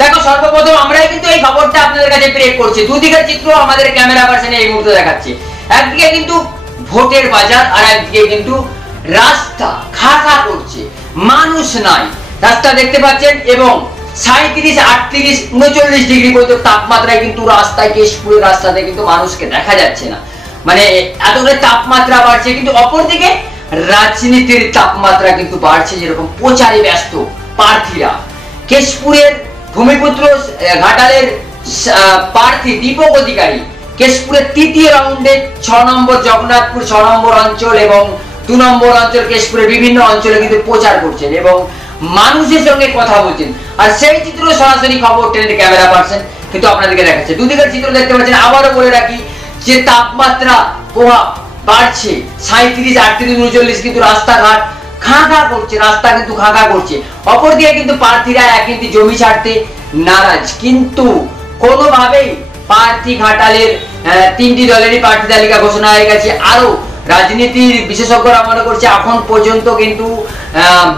দেখো সর্বপ্রথম আমরাই কিন্তু এই খবরটা আপনাদের কাছে প্রেজেন্ট করছি। দুদিকের চিত্র আমাদের ক্যামেরা পার্সনে এই মুহূর্তে দেখাচ্ছে। একদিকে কিন্তু ভোটের বাজার, আর একদিকে কিন্তু রাস্তা খা খা করছে, মানুষ নাই। রাস্তা দেখতে পাচ্ছেন এবং 37, 38, 39 ডিগ্রি পর্যন্ত তাপমাত্রায় কিন্তু রাস্তায়, কেশপুরের রাস্তাতে কিন্তু মানুষকে দেখা যাচ্ছে না। মানে এতটাই তাপমাত্রা বাড়ছে। কিন্তু অপরদিকে রাজনীতির তাপমাত্রা কিন্তু বাড়ছে, যেরকম প্রচারে ব্যস্ত প্রার্থীরা। কেশপুরের ভূমিপুত্র ঘাটালের প্রার্থী দীপক অধিকারী কেশপুরের তৃতীয় রাউন্ডে 6 নম্বর জগন্নাথপুর 6 নম্বর অঞ্চল এবং 2 নম্বর অঞ্চল কেশপুরের বিভিন্ন অঞ্চলে কিন্তু প্রচার করছেন এবং মানুষের সঙ্গে কথা বলছেন। আর সেই চিত্র সরাসরি খবর টেনের ক্যামেরা পার্সন কিন্তু আপনাদেরকে দেখাচ্ছে। দুদিকের চিত্র দেখতে পাচ্ছেন। আবারও বলে রাখি যে তাপমাত্রা প্রভাব বাড়ছে, 37, 38, 39 কিন্তু রাস্তাঘাট খা খা করছে, রাস্তা কিন্তু খা খা করছে। অপরদিকে কিন্তু প্রার্থীরা এক ইঞ্চি জমি ছাড়তে নারাজ, কিন্তু কোনোভাবেই প্রার্থী ঘাটালের 3টি দলেরই প্রার্থী তালিকা ঘোষণা হয়ে গেছে। আরো রাজনীতির বিশেষজ্ঞরা মনে করছে এখন পর্যন্ত কিন্তু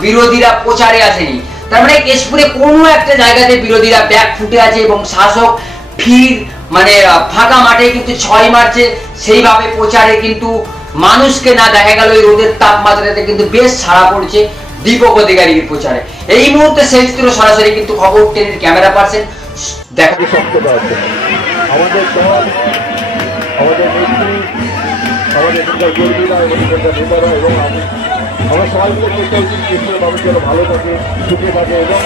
বিরোধীরা প্রচারে আসেনি। তার মানে কেশপুরে কোনো একটা জায়গাতে বিরোধীরা ব্যাক ফুটে আছে এবং শাসক ফির মানে ফাঁকা মাঠে কিন্তু 6 মার্চে সেইভাবে প্রচারে কিন্তু মানুষকে না দেখা গেল। এই রোদের তাপমাত্রাতে কিন্তু বেশ সাড়া পড়ছে দীপক অধিকারীর প্রচারে। এই মুহূর্তে সেই চিত্র সরাসরি কিন্তু খবর টেনের ক্যামেরা পার্সন দেখা। আমাদের দল, আমাদের নেত্রী, আমাদের কর্মীরা এবং নেতারা এবং আমরা সবাই মিলে চেষ্টা করছি কেশপুরের মানুষ যেন ভালো থাকে, সুখে থাকে এবং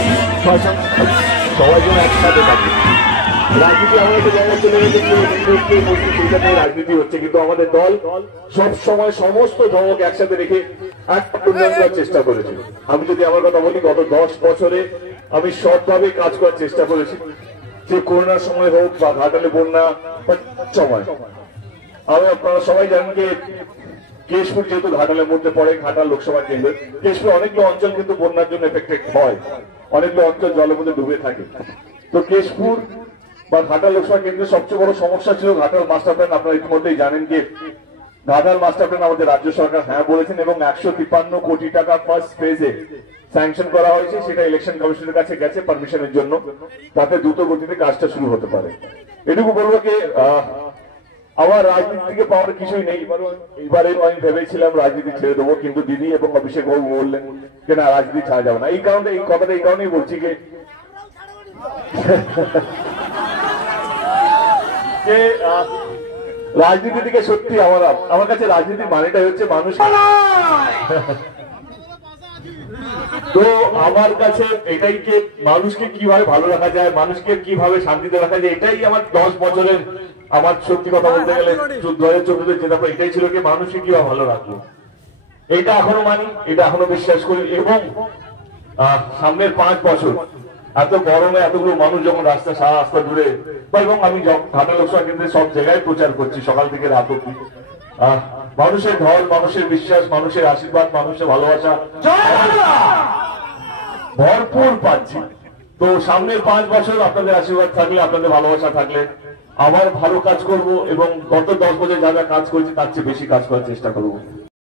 সবাই যেন একসাথে থাকে। রাজনীতি আমরা একটা জায়গায় চলে গেছে, রাজনীতি হচ্ছে, কিন্তু আমাদের দল সব সময় সমস্ত ধর্মক একসাথে রেখে এক উন্নয়ন করার চেষ্টা করেছে। আমি যদি আমার কথা বলি, গত 10 বছরে আমি সৎভাবে কাজ করার চেষ্টা করেছি। যে করোনার সময় হোক বা ঘাটালে বন্যা সময়, আমি আপনারা সবাই জানেন যে কেশপুর যেহেতু ঘাটালের মধ্যে পড়ে, ঘাটাল লোকসভা কেন্দ্র, কেশপুর অনেকগুলো অঞ্চল কিন্তু বন্যার জন্য এফেক্টেড হয়, অনেকগুলো অঞ্চল জলের মধ্যে ডুবে থাকে। তো কেশপুর বা ঘাটাল লোকসভা কেন্দ্রের সবচেয়ে বড় সমস্যা ছিল ঘাটাল মাস্টার প্ল্যান। আপনারা ইতিমধ্যেই জানেন যে ঘাটাল মাস্টার প্ল্যান আমাদের রাজ্য সরকার হ্যাঁ বলেছেন এবং 153 কোটি টাকা ফার্স্ট ফেজে স্যাংশন করা হয়েছে। সেটা ইলেকশন কমিশনের কাছে গেছে পারমিশনের জন্য, তাতে দ্রুত গতিতে কাজটা শুরু হতে পারে। এটুকু বলবো যে আমার রাজনীতি থেকে পাওয়ার কিছুই নেই। এবারে আমি ভেবেছিলাম রাজনীতি ছেড়ে দেবো, কিন্তু দিদি এবং অভিষেক বাবু বললেন যে না, রাজনীতি ছাড়া যাবে না। এই কারণে এই কথাটা এই কারণেই বলছি যে রাজনীতি থেকে সত্যি আমার কাছে রাজনীতির মানেটা হচ্ছে মানুষ। তো আমার কাছে এটাই যে মানুষকে কিভাবে ভালো রাখা যায়, মানুষকে কিভাবে শান্তিতে রাখা যায়, এটাই আমার 10 বছরের আমার সত্যি কথা বলতে গেলে 2014 যেটা এটাই ছিল, কি মানুষকে কিভাবে ভালো রাখবো। এটা এখনো মানি, এটা এখনো বিশ্বাস করি। এবং সামনের 5 বছর এত গরমে এতগুলো মানুষ যখন সারা রাস্তা জুড়ে, এবং আমি ঘাটাল লোকসভা কেন্দ্রে সব জায়গায় প্রচার করছি সকাল থেকে রাত অব্দি, মানুষের ঢল, মানুষের বিশ্বাস, মানুষের আশীর্বাদ, মানুষের ভালোবাসা ভরপুর পাচ্ছি। তো সামনের 5 বছর আপনাদের আশীর্বাদ থাকলে, আপনাদের ভালোবাসা থাকলে আবার ভালো কাজ করব এবং গত 10 বছর যা যা কাজ করেছি তার চেয়ে বেশি কাজ করার চেষ্টা করবো।